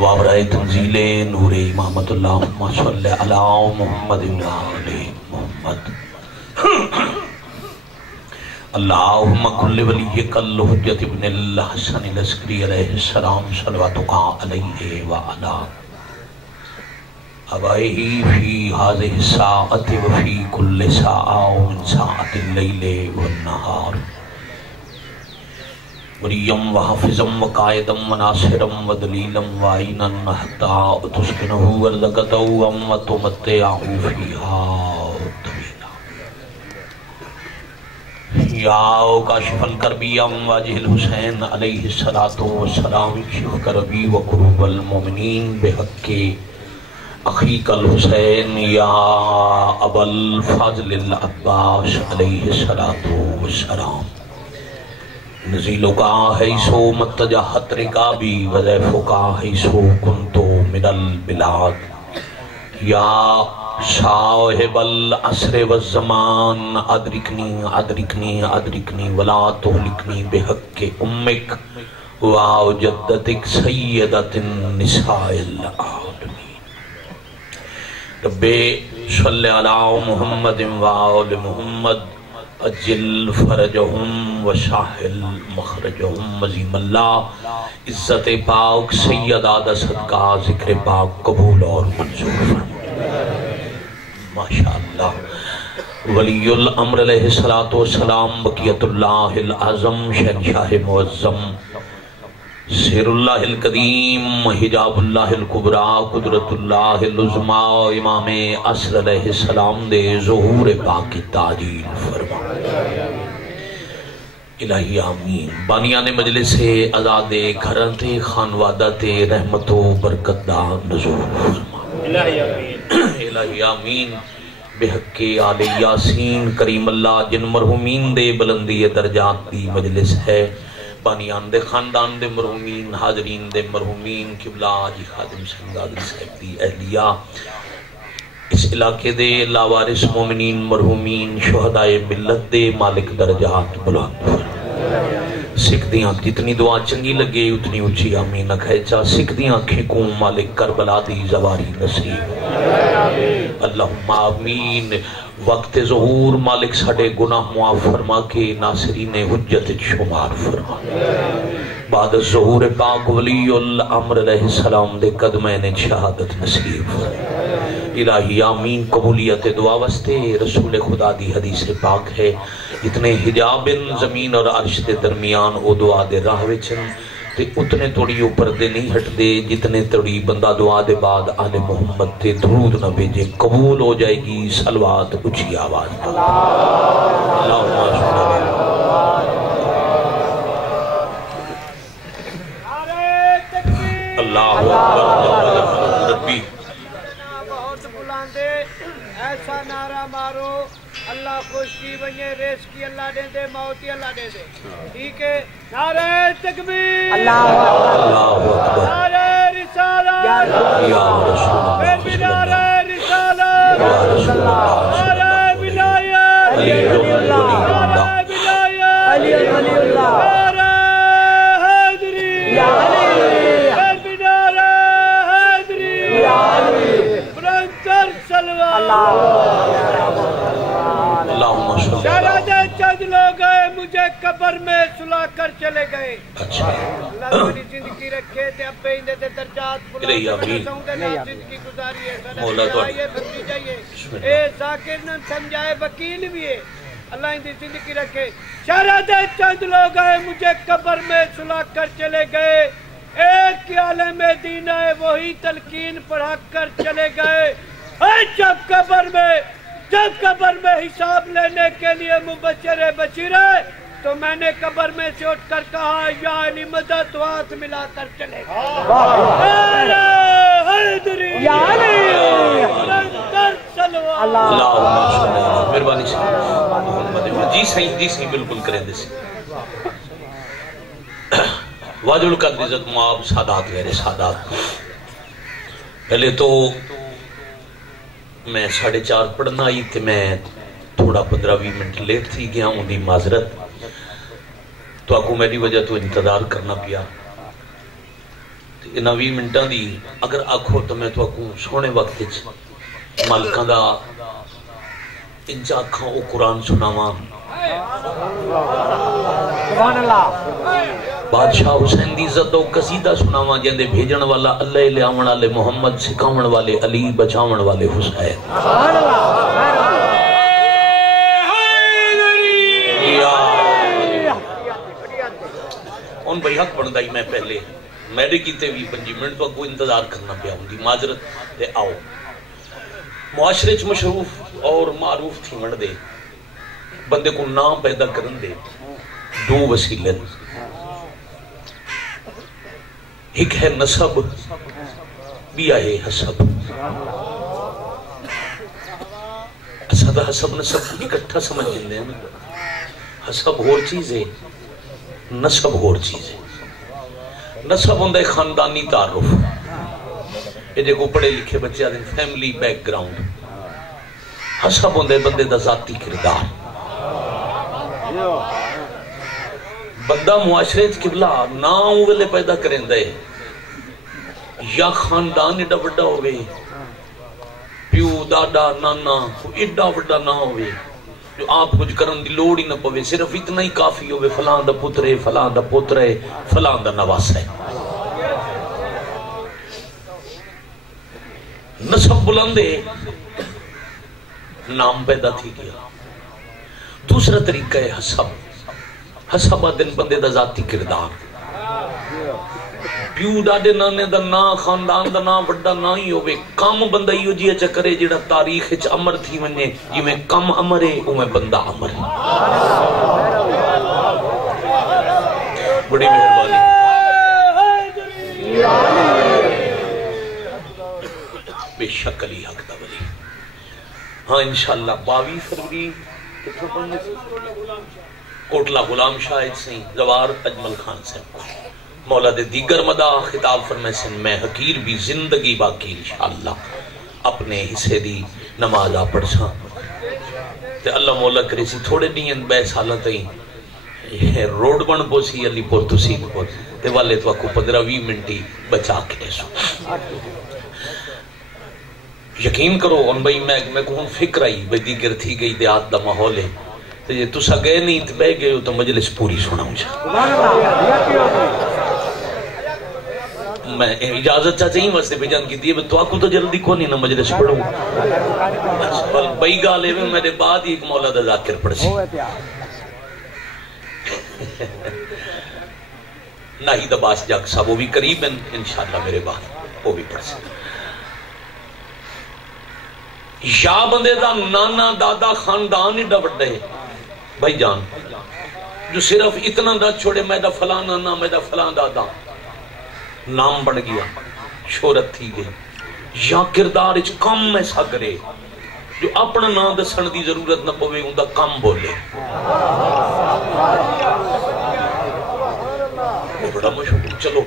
وابرائے تنزیل نور امامت اللہم صلی علی محمد علی محمد اللہم کل ولیک الحجت ابن الحسن العسکری علیہ السلام صلواتک علیہ وعلا ابائہی فی هذه الساعة وفی کل ساعة ومن ساعة اللیل والنہار وریم وحافظم وقائدم وناصرم ودلیلم وعینن حتی تسکنہو ورزقتہو وتمتعہو فیہا طویلا یا کاشف الکربی واجہ الحسین علیہ السلام شف کربی وقروب المومنین بحق اخیق الحسین یا ابا الفضل العباس علیہ السلام نزیلو کا حیثو متجاہت رکابی وزیفو کا حیثو کنتو من البلاد یا صاحب العصر والزمان ادرکنی ولا تہلکنی بحق امک وجدتک سیدت النساء العالمین رب صلی علی محمد وآل محمد اجل فرجہم وشاہل مخرجہم عظیم اللہ عزت پاک سیدہ صدقہ ذکر پاک قبول اور منظور فرمائے ماشاءاللہ ولی الامر علیہ السلام بقیت اللہ العظم شہنشاہ معظم سیر اللہ القدیم حجاب اللہ الکبرى قدرت اللہ العظمى امام عصر علیہ السلام دے ظہور پاک تعجیل فرما الہی آمین بانیان مجلس آزاد گھران تے خانوادہ تے رحمت و برکت دا نزول فرما الہی آمین بحق آل یاسین کریم اللہ جن مرحومین دے بلندی درجات دی مجلس ہے بانیان دے خاندان دے مرحومین حاضرین دے مرحومین قبلہ جی خادم سنگادری صاحب دی اہلیہ اس علاقے دے لاوارث مومنین مرحومین شہدائے ملت دے مالک درجات بلند سکھ دیاں جتنی دعا چنگی لگے اتنی اچھی آمین کھیچا سکھ دیاں کھیکوں مالک کربلا دی زواری نصیب اللہم آمین وقت ظہور مالک ساڑے گناہ معاف فرما کے ناصرین حجت شمار فرما بعد ظہور پاک ولی الامر علیہ السلام دے قدمین شہادت نصیب الہی آمین قبولیت دعا وستے رسول خدا دی حدیث پاک ہے اتنے حجاب زمین اور عرش دے درمیان او دعا دے راہ وچن تے اتنے توڑی اوپر دے نہیں ہٹ دے جتنے توڑی بندہ دعا دے بعد آل محمد تے درود نہ بھیجے قبول ہو جائے گی صلوات اچھی آواز اللہ اکبر ربی ایسا نعرہ مارو اللہ خوش کی بنیے ریس کی اللہ دے دے موتی اللہ دے دے ٹھیک ہے نعرہ تکبیر اللہ اکبر نعرہ رسالت یا رسول اللہ نعرہ رسالت یا رسول اللہ نعرہ ولایت علی ولی اللہ نعرہ ولایت علی ولی اللہ نعرہ حیدری یا علی نعرہ حیدری یا علی برنکر سلوہ شہرادے چند لوگ گئے مجھے قبر میں سلا کر چلے گئے اللہ میری زندگی رکھے تے ابے اندے تے درجات بلند زندگی گزاری ہے صدقہ آئیے بھتی جائیے اے ذاکر نہ سمجھائے وکیل بھی ہے اللہ اندی زندگی رکھے شہرادے چند لوگ گئے مجھے قبر میں سلا کر چلے گئے ایک عالم دین ہے وہی تلقین پڑھا کر چلے گئے جب قبر میں حساب لینے کے لیے مبشر بشیر ہے تو میں نے قبر میں سے اٹھ کر کہا یا علی مدد تو ہاتھ ملا کر چلے یا جی صحیح بالکل کریں دے واجب القدر عزت معاب سادات غیر سادات پہلے تو میں 4:30 پڑھنا آئی تھی میں تھوڑا 15-20 منٹ لیٹ تھی گیا ہوں دی معذرت تو آپ کو میری وجہ تو انتظار کرنا پیا انہاں 20 منٹاں دی اگر آکھو تو میں تو کو سونے وقت مالکاں دا انجا آکھاں او قرآن سناواں سبحان اللہ بادشاہ حسین دی عزت و قصیدہ سناواں جندے بھیجن والا اللہ لے آون والے محمد سکھاون والے علی بچاون والے حسین سبحان اللہ ان بھائی حق بندائی میں پہلے میرے کیتے بھی 5 منٹ تو کوئی انتظار کرنا پیا ہوں دی معذرت تے آؤ معاشرے چ مشروف اور معروف تھی من دے بندے کو نام پیدا کرن دے 2 وسیلے ایک ہے نسب بھی ہے حسب اسد حسب نسب اکٹھا سمجھ جندے ہیں حسب اور چیز ہے نسب اور چیز ہے نسب ہوندہ خاندانی تعارف یہ دیکھو پڑھے لکھے بچے آدھیں فیملی بیک گراؤنڈ حسب ہوندہ بندے دا ذاتی کردار بندہ معاشرے قبلہ نام ویلے پیدا کریں دے یا خاندان ایڈا بڑا ہوئے پیو دادا نانا ایڈا بڑا نہ ہوئے جو آپ کچھ کرن دی لوڑ ہی نہ پوے صرف اتنا ہی کافی ہوئے فلان دا پترے فلان دا پترے فلان دا نواس ہے نسب بلندے نام پیدا تھی گیا دوسرا طریقہ ہے حسب حسب دن بندے دا ذاتی کردار پیو ڈاڈے نانے دا نا خاندان دا نا وڈا نا ہی ہوئے کم بندہ ہی ہو جی اچھا کرے جڑا تاریخ اچھ امر تھی منجے جی میں کم امر ہے او میں بندہ امر ہے بڑی مہربانی بے شک علی حق دا ولی ہاں انشاءاللہ 22 فروری کوٹلہ غلام شاہد سیں زوار اجمل خان سے مولا دے دیگر مدہ خطاب فرمائے سن میں حقیر بھی زندگی باقی انشاءاللہ اپنے حصے دی نماز آ پڑھ ساں تے اللہ مولا کرے سی تھوڑے نہیں 22 سالہ تئیں روڈ بن پوسی علی پور تو سید پور تے والے تو کو 15-20 منٹی بچا کے سو یقین کرو ان بھائی میں کہوں فکر آئی بھائی دیگر تھی گئی دیہات دا ماحول ہے تو یہ تسا گئے نہیں تو بہ گئے ہو تو مجلس پوری سناؤں جا میں اجازت چاہتے ہی واسطے بجان کی دیئے تو آکو تو جلدی کو نہیں نہ مجلس پڑھوں بھائی گالے میں میرے بعد ہی ایک مولا دا ذاکر پڑھ سی ناہی دباس جاک صاحب وہ بھی قریب ہیں انشاءاللہ میرے بعد وہ بھی پڑھ سی یا بندے دا نانا دادا خاندان ہی ڈبڑ ہے بھائی جان جو صرف اتنا دا چھوڑے میں دا فلان نانا میں دا فلان دادا نام بڑھ گیا شہرت تھی گئی یا کردار اچھ کم ایسا کرے جو اپنا نام دسن دی ضرورت نہ پوے ان دا کم بولے بڑا مشہور چلو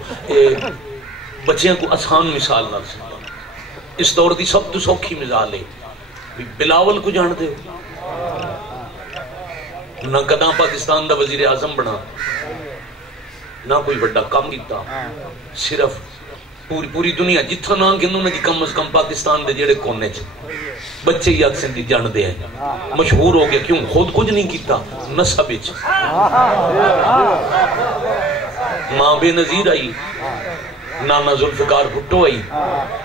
بچیاں کو آسان مثال نہ سکتا اس دور دی سب تو سوکھی مثال ہے بلاول کو جانتے ہو نہ کداں پاکستان دا وزیر اعظم بنا نہ کوئی بڑا کام کیتا صرف پوری دنیا جتھا نہ کہ انہوں نے کم از کم پاکستان دے جڑے کونے چ بچے ہی اکثر دی جان دے ہیں مشہور ہو گیا کیوں خود کچھ نہیں کیتا نسب وچ ماں بے نظیر آئی نانا ذوالفقار بھٹو آئی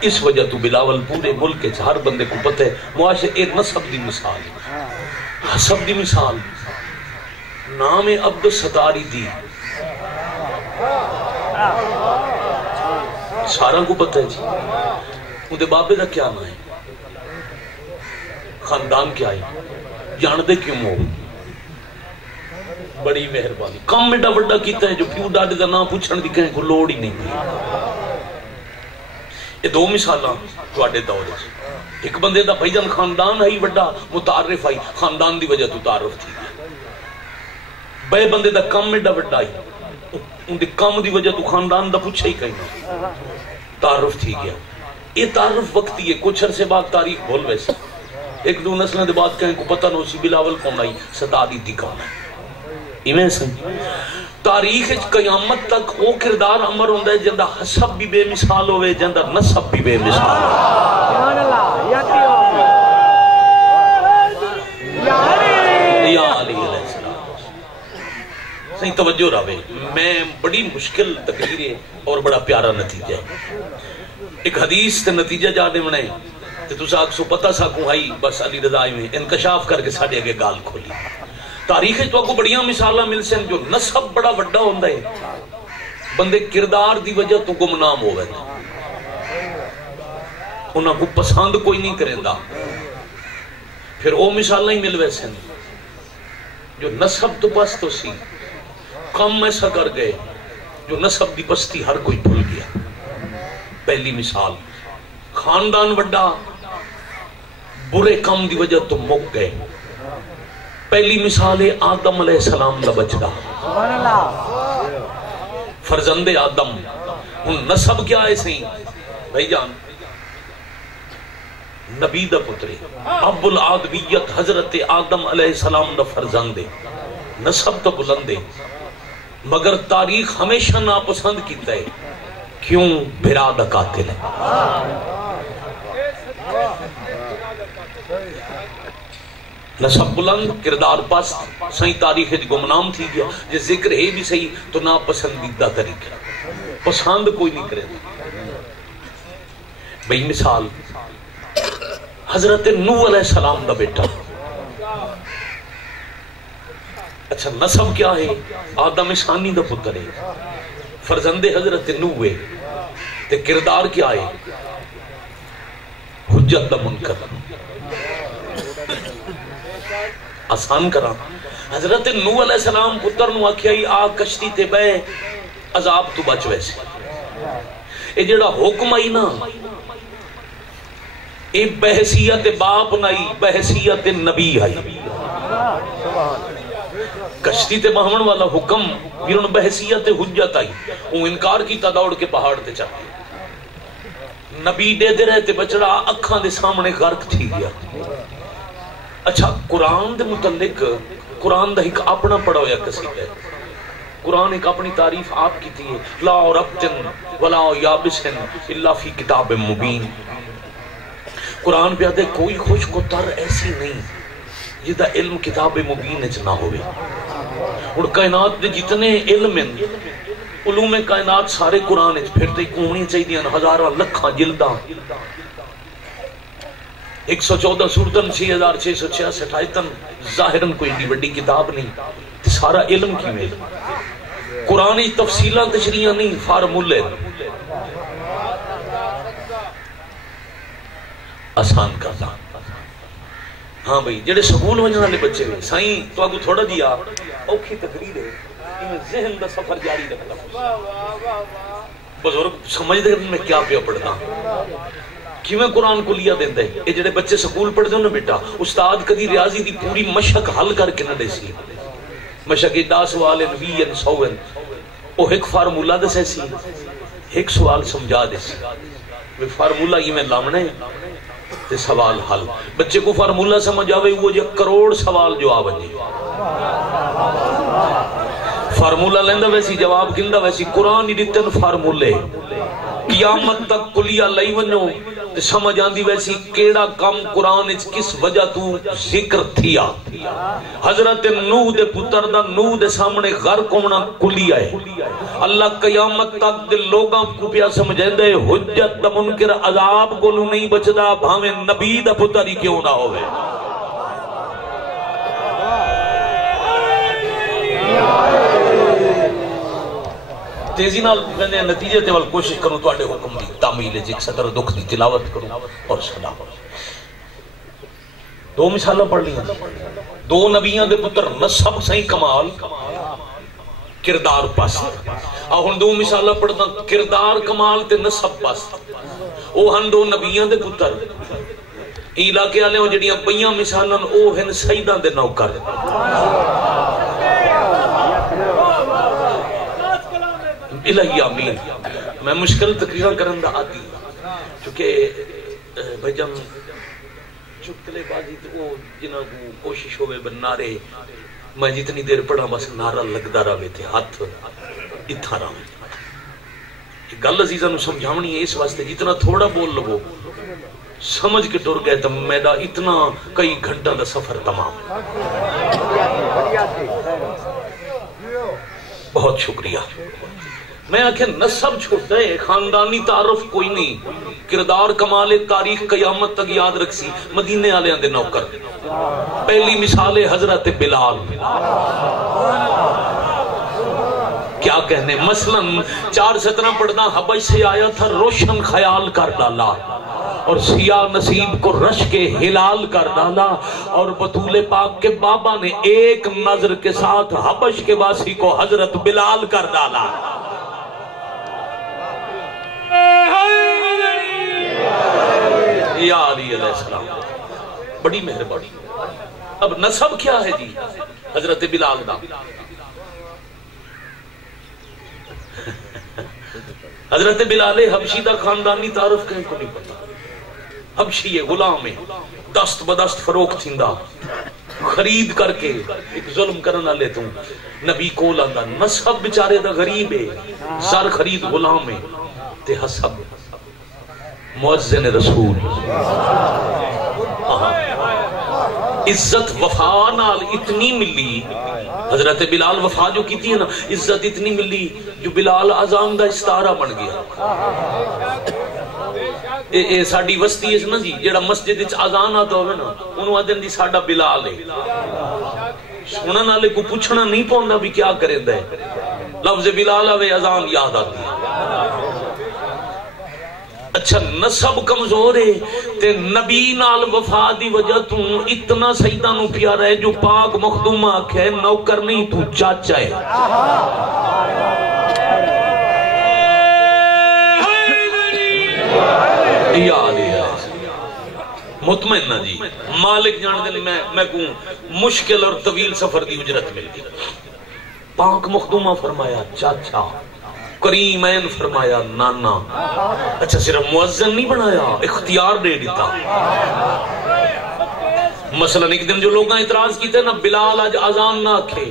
اس وجہ تو بلاول پورے ملک کے ہر بندے کو پتہ ہے معاشرے ایک نسب دی مثال ہے حسب دی مثال نام عبد الستاری دی سارا کو پتہ ہے جی ان دے بابے دا کیا نام ہے خاندان کیا ہے جان دے کیوں ہو بڑی مہربانی کم میڈا وڈا کیتا ہے جو پیو ڈاڈے دا نام پوچھن دی کہیں کو لوڑ ہی نہیں پی یہ 2 مثالاں تواڈے دور وچ ایک بندے دا بھائی جان خاندان ہے وڈا متعارف آئی خاندان دی وجہ تو تعارف تھی بے بندے دا کم میڈا وڈا آئی ان دے کم دی وجہ تو خاندان دا پوچھا ہی کہیں تعارف تھی گیا یہ تعارف وقتی ہے کچھ عرصے بعد تاریخ بھول ویسے ایک 2 نسلوں دے بعد کہیں کو پتہ نہ اسی بلاول کون آئی ستاری دی کون ہے ایمیں سے تاریخ قیامت تک وہ کردار امر ہوتا ہے جندا حسب بھی بے مثال ہوئے، جندا نسب بھی بے مثال ہوئے۔ یا علی علیہ السلام صحیح توجہ رہے۔ میں بڑی مشکل تقریر ہے اور بڑا پیارا نتیجہ ہے۔ ایک حدیث تے نتیجہ جانے بنے تے تسا اکسو پتہ ساکوں آئی بس علی رضا میں انکشاف کر کے ساڑے اگے گال کھولی۔ تاریخ تو کو بڑیاں مثالہ مل سن جو نسب بڑا وڈا ہوندہ ہے، بندے کردار دی وجہ تو گمنام ہو گئے، انہاں کو پسند کوئی نہیں کریندا۔ پھر او مثالہ ہی مل ویسے جو نسب تو پس تو سی، کم ایسا کر گئے جو نسب دی پستی ہر کوئی بھول گیا۔ پہلی مثال خاندان وڈا، برے کم دی وجہ تو مک گئے۔ پہلی مثال ہے آدم علیہ السلام دا بچڑا، فرزند آدم۔ ان نسب کیا ہے سی بھائی جان؟ نبی دا پتری، ابو العادویت حضرت آدم علیہ السلام دا فرزند، نسب تو بلند، مگر تاریخ ہمیشہ ناپسند کیتا ہے۔ کیوں؟ بھرا دا قاتل ہے۔ نسب بلند، کردار پست، صحیح تاریخ گمنام تھی گیا۔ جس ذکر ہے بھی صحیح تو ناپسندیدہ طریقہ، پسند کوئی نہیں کرے۔ بھئی مثال حضرت نوح علیہ السلام دا بیٹا، اچھا نسب کیا ہے؟ آدم ثانی دا پتر ہے، فرزند حضرت نوح ہے، تے کردار کیا ہے؟ حجت دا منکر۔ آسان کرا، حضرت نوح علیہ السلام پتر نو آکھیائی آ کشتی تے بے عذاب تو بچ ویسے۔ اے جڑا حکم آئی نا، اے بحثیت باپ نائی، بحثیت نبی آئی۔ کشتی تے بہمن والا حکم پھر ان بحثیت حجت آئی، وہ انکار کی تا دوڑ کے پہاڑ تے چاہتے۔ نبی دے دے رہتے بچڑا اکھاں دے سامنے غرق تھی گیا۔ اچھا قرآن دے متعلق، قرآن دا ایک اپنا پڑھا ہویا قصیدہ ہے، قرآن ایک اپنی تعریف آپ کی تھی ہے، لا ربتن ولا یابسن الا فی کتاب مبین۔ قرآن پہ آدھے کوئی خوش کو تر ایسی نہیں جدہ علم کتاب مبین اچ نہ ہوئے۔ اور کائنات دے جتنے علم ہیں، علوم کائنات سارے قرآن اچ پھرتے ہونی چاہیے، ہزارہ لکھاں جلداں، 114 سورتن، 6666 آیتن، ظاہراً کوئی اتنی بڑی کتاب نہیں، سارا علم کی میں قرآن تفصیلہ تشریح نہیں، فارمولے آسان کرنا۔ ہاں بھئی جڑے سکول وجہ والے بچے ہوئے سائیں تو آگو تھوڑا دیا اوکھی تقریر ہے، ذہن دا سفر جاری رکھتا۔ بزرگ سمجھ دے میں کیا پیا پڑھنا، کیوں میں قرآن کو لیا دیندے ہیں؟ یہ جڑے بچے سکول پڑھ دیں نا بیٹا، استاد کدی ریاضی دی پوری مشق حل کر کے نہ دے سی، مشق 10 سوال 20 100 وہ ایک فارمولہ دے سی، ایک سوال سمجھا دے سی، فارمولہ یہ میں لامنے تے سوال حل۔ بچے کو فارمولہ سمجھ آوے وہ جو کروڑ سوال جواب آجے، فارمولہ لیندہ ویسی جواب گندہ ویسی۔ قرآن ہی دیتن فارمولے، قیامت تک کلیہ لئی ونجو تے سمجھ آندی ویسی کیڑا کم قرآن اچ کس وجہ تو ذکر تھیا۔ حضرت نوح دے پتر دا نوح دے سامنے غرق ہونا کلیہ ہے۔ اللہ قیامت تک دے لوگاں کو پیا سمجھیں دے حجت دا منکر عذاب کو نہیں بچدا، بھاویں نبی دا پتر ہی کیوں نہ ہوئے۔ تیزی نال کہنے نتیجے تے وال کوشش کروں تو آڑے حکم دی تعمیل ہے، ایک صدر دکھ دی تلاوت کروں اور صدا کروں۔ 2 مثالہ پڑھ لیا، 2 نبیاں دے پتر نسب صحیح کمال، کردار پست۔ ہن 2 مثالہ پڑھنا، کردار کمال تے نسب پست۔ او ہن 2 نبیاں دے پتر، علاقے والے جڑیاں پئیاں مثالاں او ہن سیداں دے نوکر۔ الہی آمین۔ میں مشکل تقریرہ کرن دا آتی چونکہ بھائی جان چکلے بازی تو وہ جنہاں کو کوشش ہوئے بنارے میں جتنی دیر پڑھا بس نعرہ لگدا رہے تے ہاتھ اتھا رہے گل عزیزاں نو سمجھاونی ہے اس واسطے جتنا تھوڑا بول لو سمجھ کے ٹر گئے تو میرا اتنا کئی گھنٹہ دا سفر تمام. بہت شکریہ. میں آکھیں نسب چھوٹا ہے خاندانی تعارف کوئی نہیں کردار کمال تاریخ قیامت تک یاد رکھسی مدینے والے دے نوکر. پہلی مثال حضرت بلال کیا کہنے مثلا 4:17 پڑھنا حبش سے آیا تھا روشن خیال کر ڈالا اور سیاہ نصیب کو رش کے ہلال کر ڈالا اور بطول پاک کے بابا نے ایک نظر کے ساتھ حبش کے واسی کو حضرت بلال کر ڈالا. یا علی علیہ السلام بڑی مہربانی. اب نسب کیا ہے جی حضرت بلال دا؟ حضرت بلال حبشی دا خاندانی تعارف کہیں کو نہیں پتا. حبشی یہ غلام ہے دست بدست فروخت تھیندا خرید کر کے ایک ظلم کرنا لے تم نبی کو لاندا نسب بیچارے دا غریب ہے سر خرید غلام ہے تے حسب مؤذن رسول عزت وفا نال اتنی ملی. حضرت بلال وفا جو کی تھی نا عزت اتنی ملی جو بلال اذان دا استارہ بن گیا. اے ساڈی وسطی ہے نا جی جیڑا مسجد وچ اذان آتا ہوے نا اونوں آدن دی ساڈا بلال ہے. سنن والے کو پوچھنا نہیں پوندا بھی کیا کریندا ہے لفظ بلال آوے اذان یاد آتی ہے. اچھا نسب کمزور ہے تے نبی نال وفا دی وجہ تو اتنا سیدہ نو پیارا ہے جو پاک مخدومہ آکھے نوکر نہیں تو چاچا ہے. یا علی مطمئن جی مالک جان دے میں کہوں مشکل اور طویل سفر دی اجرت مل گئی. پاک مخدومہ فرمایا چاچا کریم این فرمایا نانا. اچھا صرف مؤذن نہیں بنایا اختیار دے دیتا. مثلا ایک دن جو لوگاں اعتراض کیتے نا بلال آج اذان نہ آکھے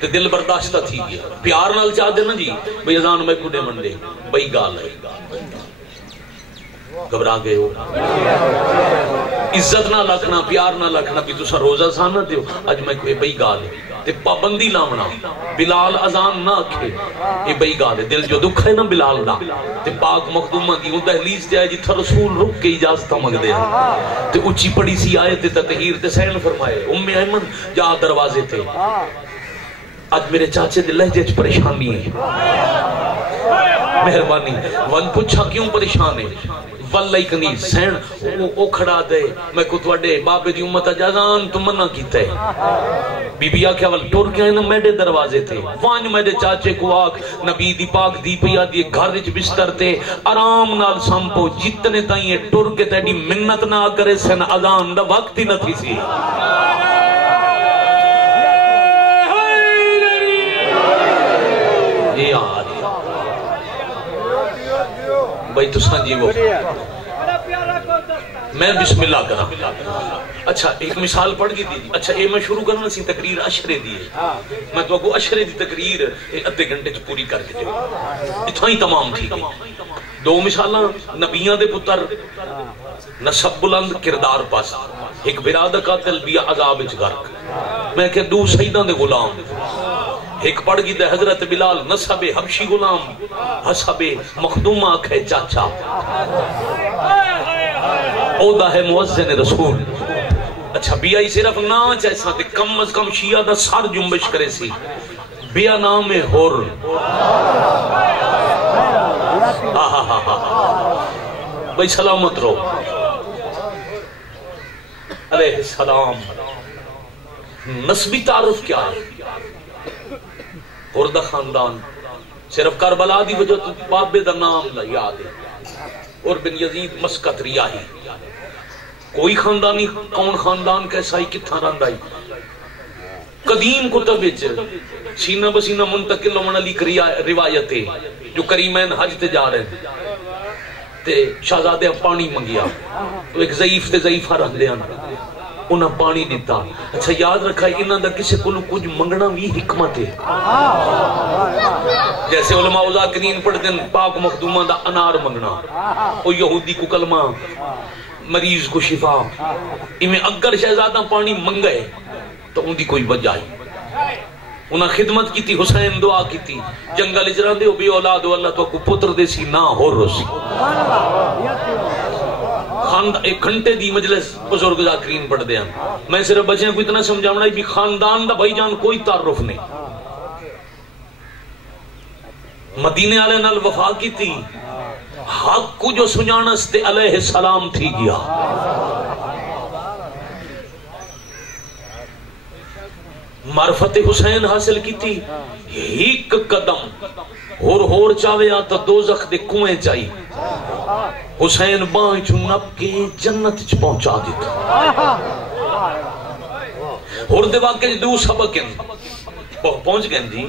تے دل برداشتہ تھی گیا پیار نال چاہ دے نا جی بھئی اذان میں کڈے منڈے بھئی گال ہے گھبرا گئے ہو. عزت نہ لکھنا پیار نہ لکھنا بھی تسا روزہ سانا دیو اج میں کوئی بئی گال ہے تے پابندی لاونا بلال اذان نہ آکھے یہ بئی گال ہے. دل جو دکھ ہے نا بلال دا تے پاک مخدومہ دی وہ دہلیز تے آئے جتھا رسول رک کے اجازتہ مگ دے تے اچھی پڑی سی آیت تطہیر تے سین فرمائے ام ایمن جا دروازے تے آج میرے چاچے دے لہجے چ پریشانی ہے مہربانی ون پوچھا کیوں پریشان ہے واللہ کنی سین او کھڑا دے میں کو تواڈے بابے دی امت اجازان تو منع کیتا ہے. بی بی آکھیا ول ٹر کے نا میرے دروازے تے وانج میرے چاچے کو آکھ نبی دی پاک دی پیا دی گھر وچ بستر تے آرام نال سنبھو جتنے تائیں ٹر کے تیری منت نہ کرے سن اذان دا وقت ہی نہ تھی سی. بھائی تو سانجی وہ میں بسم اللہ کرا. اچھا ایک مثال پڑھ گئی دی. اچھا اے میں شروع کرنا سی تقریر اشرے دی ہے میں تو کو اشرے دی تقریر ادھے گھنٹے چ پوری کر کے جو اتھا ہی تمام تھی گئی. دو مثالاں نبیاں دے پتر نسب بلند کردار پاس ایک برادہ قاتل بیا عذاب وچ غرق. میں کہ دو سیداں دے غلام ایک پڑھ گئی دے حضرت بلال نسب حبشی غلام حسب مخدومہ کھے چاچا او دا ہے مؤذن رسول. اچھا بیا ہی صرف ناچ ایسا تے کم از کم شیعہ دا سر جنبش کرے سی بیا نام حر بھائی سلامت رو علیہ السلام. نسبی تعارف کیا ہے حر دا خاندان صرف کربلا دی وجہ تو بابے دا نام لا یاد ہے اور بن یزید مسکت ریاہی کوئی خاندانی کون خاندان کیسا ہی کتھا رندائی قدیم کتب وچ سینہ بسینہ منتقل ہونے والی روایتیں جو کریمین حج تے جا رہے ہیں تے شہزادے پانی منگیا تو ایک ضعیف تے ضعیفہ رکھ دیا انہاں پانی دیتا. اچھا یاد رکھا انہاں دا کسے کو کچھ منگنا بھی حکمت ہے. جیسے علماء ذاکرین پڑھتے ہیں پاک مخدومہ دا انار منگنا، او یہودی کو کلمہ، مریض کو شفا. انہیں اگر شہزادہ پانی منگے تو ان دی کوئی وجہ ہے. انہاں خدمت کی تھی، حسین دعا کی تھی، جنگل اجران دے او بے اولاد ہو اللہ تو کو پتر دے سی نہ ہو رسی. ایک گھنٹے دی مجلس بزرگ ذاکرین پڑھ دیا. میں صرف بچے کو اتنا سمجھاؤں بھی خاندان دا بھائی جان کوئی تعارف نہیں. مدینے والے نال وفا کی تھی، حق کو جو سنجانس تے علیہ السلام تھی گیا. معرفت حسین حاصل کی تھی. ایک قدم ہور چاوے آتا دوزخ دے کنویں چاہی. حسین بائیں چو نپ کے جنت چ پہنچا دیتا. اور دے واقعی دو سبقیں پہنچ گئے جی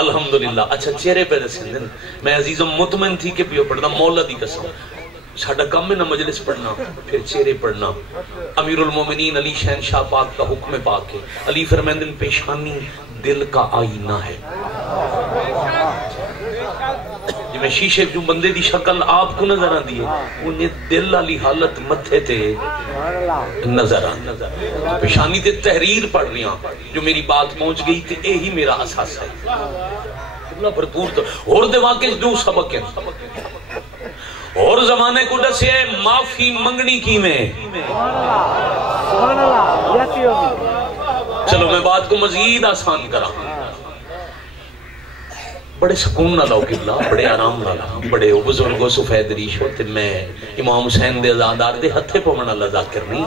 الحمدللہ. اچھا چہرے پہ رسیں دن میں عزیزم مطمئن تھی کہ پیو پڑھنا مولا دی قسم ساڑھا کم ہے نہ مجلس پڑھنا پھر چہرے پڑھنا. امیر المومنین علی شہنشاہ پاک کا حکم پاک ہے. علی فرمیندن پیشانی دل کا آئینہ ہے. میں شیشے جو بندے دی شکل آپ کو نظر آن دیئے انہیں دل علی حالت متھے تے نظر آن. پیشانی تے تحریر پڑھ رہی ہیں جو میری بات پہنچ گئی تھی یہی میرا اساس ہے. بھرپور تو اور دے واقعی دو سبق ہیں. اور زمانے کو دسے معافی منگنی کی میں. چلو میں بات کو مزید آسان کرا. بڑے سکون نہ لاؤ قبلہ، بڑے آرام نہ لاؤ. بڑے بزرگوں سفید ریش ہوتے میں امام حسین دے ازادار دے ہتھے پہ منہ اللہ ذاکر نہیں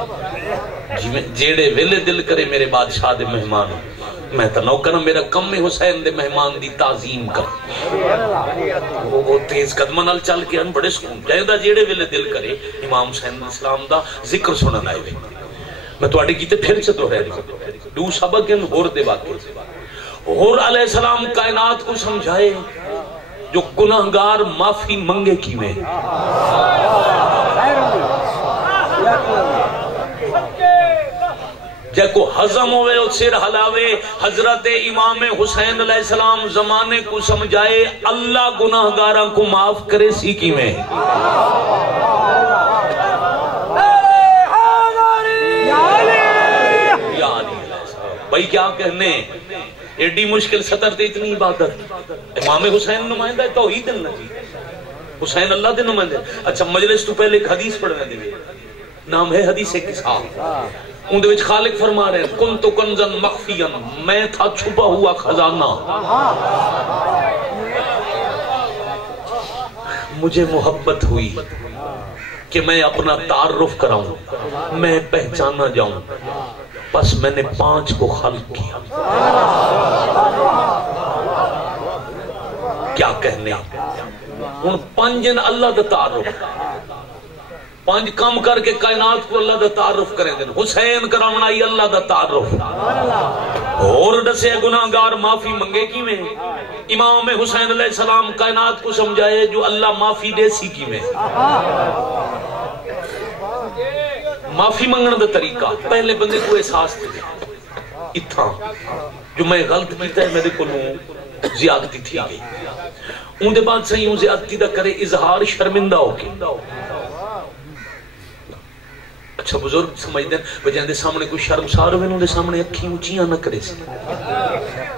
جی. میں جیڑے ویلے دل کرے میرے بادشاہ دے مہمان ہوں میں تو نوکر میرا کم میں حسین دے مہمان دی تعظیم کر. وہ تیز قدمہ نال چل کے بڑے سکون جائدہ جیڑے ویلے دل کرے امام حسین علیہ السلام دا ذکر سنن آئے ہوئے. میں تو آڑے کیتے پھر سے دوہرے دو سبق ان اور دے واقعے. اور علیہ السلام کائنات کو سمجھائے جو گناہگار معافی منگے کی میں. جے کو حضم ہوئے اور سر ہلاوے حضرت امام حسین علیہ السلام زمانے کو سمجھائے اللہ گناہگاراں کو معاف کرے سی کی میں. بھائی کیا کہنے ایڈی مشکل سطر تے اتنی عبادت. امام حسین نمائندہ توحید اللہ جی، حسین اللہ دے نمائندہ. اچھا مجلس تو پہلے ایک حدیث پڑھنے دے نام ہے حدیث کسا. ان دے وچ خالق فرما رہے ہیں کنتو کنزن مخفیاً میں تھا چھپا ہوا خزانہ. مجھے محبت ہوئی کہ میں اپنا تعارف کراؤں، میں پہچانا جاؤں، بس میں نے 5 کو خلق کیا. کیا کہنے ان 5 اللہ دا تعارف 5 کم کر کے کائنات کو اللہ دا تعارف کریں دیں. حسین کراؤنا ہی اللہ دا تعارف. اور دسے گناہگار معافی منگے کی میں. امام حسین علیہ السلام کائنات کو سمجھائے جو اللہ معافی دے سی کی میں. معافی منگن دا طریقہ پہلے بندے کو احساس دے اتھا جو میں غلط کیتا ہے میرے کو زیادتی تھی گئی. ان دے بعد صحیح ہوں زیادتی دا کرے اظہار شرمندہ ہو کے. اچھا بزرگ سمجھ دیں وجہ دے سامنے کوئی شرمسار ہوئے انہوں دے سامنے اکھی اونچیاں نہ کرے سی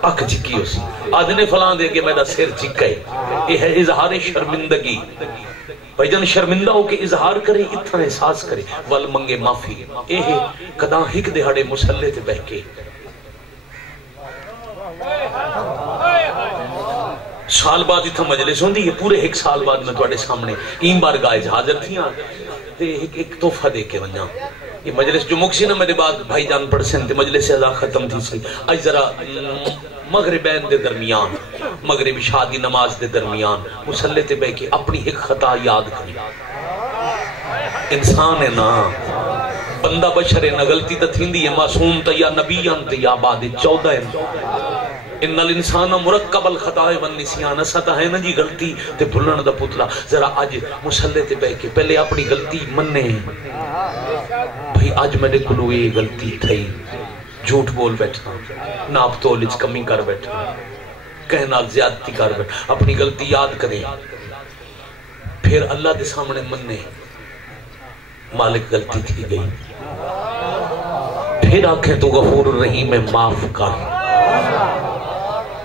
اکھ چکی ہو سی آدھنے فلان دے کے میرا سر چکا ہے. یہ ہے اظہار شرمندگی. بھائی جان شرمندہ ہو کے اظہار کرے اتنا احساس کرے ول منگے معافی. اے قداں ہک دہاڑے مسلے تے بہ کے سال بعد اتنا مجلس ہوندی ہے پورے 1 سال بعد میں تواڈے سامنے این بار گائز حاضر تھی تے ایک تحفہ دے کے ونجا. یہ مجلس جو مکسی نہ میرے بعد بھائی جان پڑھ سن تے مجلس ادا ختم تھی سی. اج ذرا مغربین دے درمیان مغرب شادی نماز دے درمیان مسلے تے بہ کے اپنی ایک خطا یاد کری. انسان ہے نا بندہ بشر ہے نا غلطی تے تھیندی ہے معصوم تے یا نبی ان تے یا بعد 14 ہیں ان الانسان مرکب الخطا والنسیان، اسا ہے نا جی غلطی تے بھولن دا پتلا. ذرا اج مصلی تے بیٹھ کے پہلے اپنی غلطی منے بھئی اج میرے کولوں یہ غلطی تھی، جھوٹ بول بیٹھا، ناپ تول وچ کمی کر بیٹھا، کہہ نال زیادتی کر بیٹھا. اپنی غلطی یاد کریں، پھر اللہ دے سامنے منے مالک غلطی تھی گئی، پھر آنکھیں تو غفور الرحیم میں معاف کر.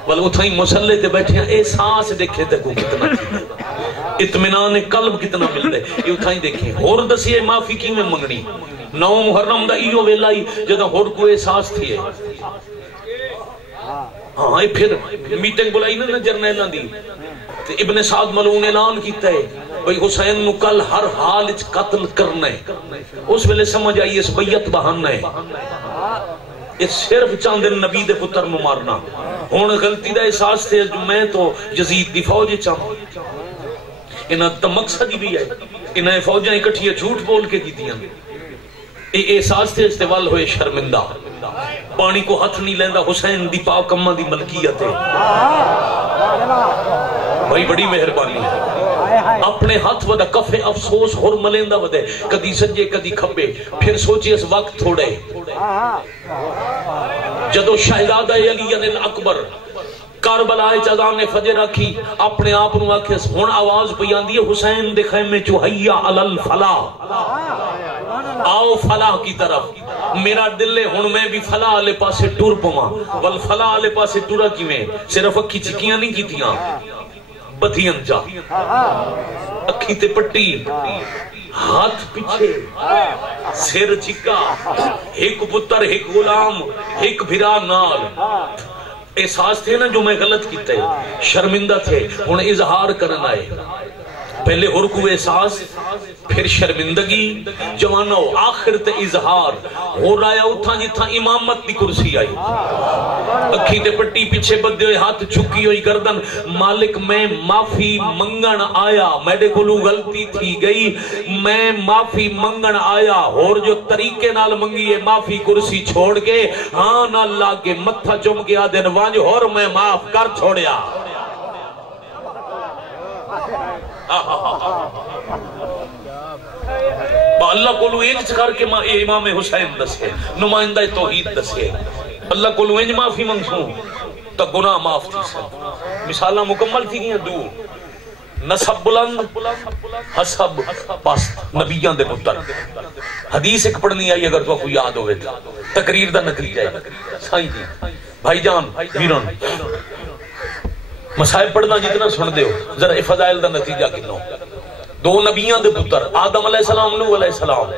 بل اتھائی مسلح تے بیٹھے ہیں، احساس دیکھے تے کو کتنا تھی، اطمینان قلب کتنا مل دے. یہ اتھائی دیکھیں اور دسیے معافی کی میں منگنی. 9 محرم دا ایو ویلائی جدہ ہور کو احساس تھی ہے. ہاں پھر میٹنگ بلائی نا جرنیلان دی، ابن سعد ملعون اعلان کیتا ہے بھئی حسین نو کل ہر حال اچ قتل کرنا ہے. اس ویلے سمجھ آئی اس بیعت بہاننا ہے، اس صرف چاند نبی دے پتر نو مارنا. ہون غلطی دا احساس تھے جو میں تو یزید دی فوج چاہوں، انہاں دا مقصد ہی بھی ہے، انہاں فوجیں اکٹھیاں جھوٹ بول کے کیتیاں. اے احساس تھے استوال ہوئے شرمندہ، پانی کو ہاتھ نہیں لیندہ، حسین دی پاک اماں دی ملکیت ہے. بھائی بڑی مہربانی ہے. اپنے ہاتھ ودا کفے افسوس ہور ملیندہ ودے، کدی سجے کدی کھبے. پھر سوچی اس وقت تھوڑے جدو شہزادہ علی الاکبر کربلا اذان فجر رکھی، اپنے آپ نو آکھے ہن آواز پئی آندی ہے حسین دے خیمے چو حیا علی الفلاح، آؤ فلاح کی طرف. میرا دل ہے ہن میں بھی فلاح والے پاسے ٹر پواں. ول فلاح والے پاسے ٹرا کیویں؟ صرف اکھی چکیاں نہیں کیتیاں، بدھیاں جا اکھی تے پٹی، ہاتھ پیچھے، سر چکا، ایک پتر ایک غلام ایک بھرا نال. احساس تھے نا جو میں غلط کیتا ہے، شرمندہ تھے، ہن اظہار کرنا ہے. پہلے ہرکو احساس، پھر شرمندگی، جوانو آخر تے اظہار. ہو رہا اتھا جتھا امامت دی کرسی آئی، اکھی تے پٹی پیچھے بدے ہوئے ہاتھ چکی ہوئی گردن. مالک میں معافی منگن آیا، میرے کولو غلطی تھی گئی، میں معافی منگن آیا. اور جو طریقے نال منگی ہے معافی کرسی چھوڑ کے ہاں نہ لاگے متھا چم کے آدھن وانج اور میں معاف کر چھوڑیا. اللہ کو انج کر کے امام حسین دسے، نمائندہ توحید دسے. اللہ کو انج معافی منگسوں تو گناہ معاف تھی سن. مثالہ مکمل تھی گئی دو، نسب بلند حسب پست، نبیان دے پتر. حدیث ایک پڑھنی آئی اگر تو کوئی یاد ہوئے تقریر دا نکلی جائے. سائیں جی بھائی جان ویران مسائب پڑھنا جتنا سن دے ہو، ذرا فضائل دا نتیجہ کنو. 2 نبیان دے پتر آدم علیہ السلام نوح علیہ السلام،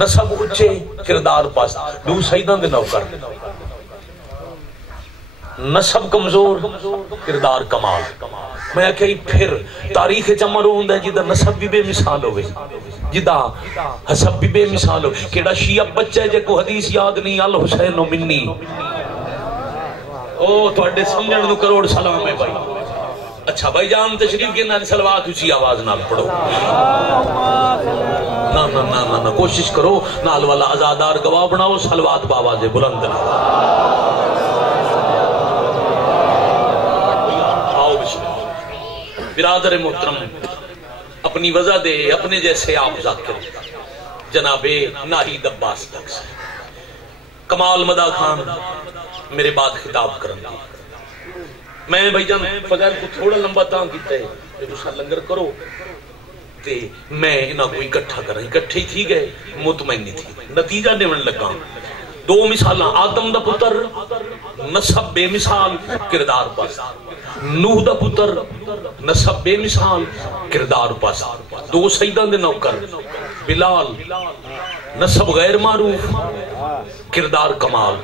نسب اچھے کردار پاس. 2 سیدان دے نوکر، نسب کمزور کردار کمال. میں کہی پھر تاریخ چمرو ہوں ہے جدہ نسب بھی بے مثال ہوئے، جدہ حسب بھی بے مثال ہوئے. کیڑا شیعہ بچہ ہے جے کو حدیث یاد نہیں، الحسین منی. او تو اڈے سمجھن نو کروڑ سلام ہے بھائی. اچھا بھائی جان تشریف کے نال سلوات اسی آواز نال پڑھو. نا نا نا نا کوشش کرو نال والا ازادار گواہ بناؤ، سلوات باواز بلند نہ. آؤ بسم اللہ. برادر محترم، اپنی وجہ دے اپنے جیسے آپ ذاکر جناب ناہید عباس تک سے کمال مدا خان میرے بعد خطاب کرن دی. میں بھائی جان فضائل کو تھوڑا لمبا تاں کیتا ہے جو دوسرا لنگر کرو تے میں انہاں کو اکٹھا کریں. اکٹھے ہی تھی گئے، مطمئن نہیں تھی. نتیجہ دیون لگا 2 مثالاں، آدم دا پتر نسب بے مثال کردار پاس، نوح دا پتر نسب بے مثال کردار پاس. 2 سیدان دے نوکر، بلال نسب غیر معروف کردار کمال،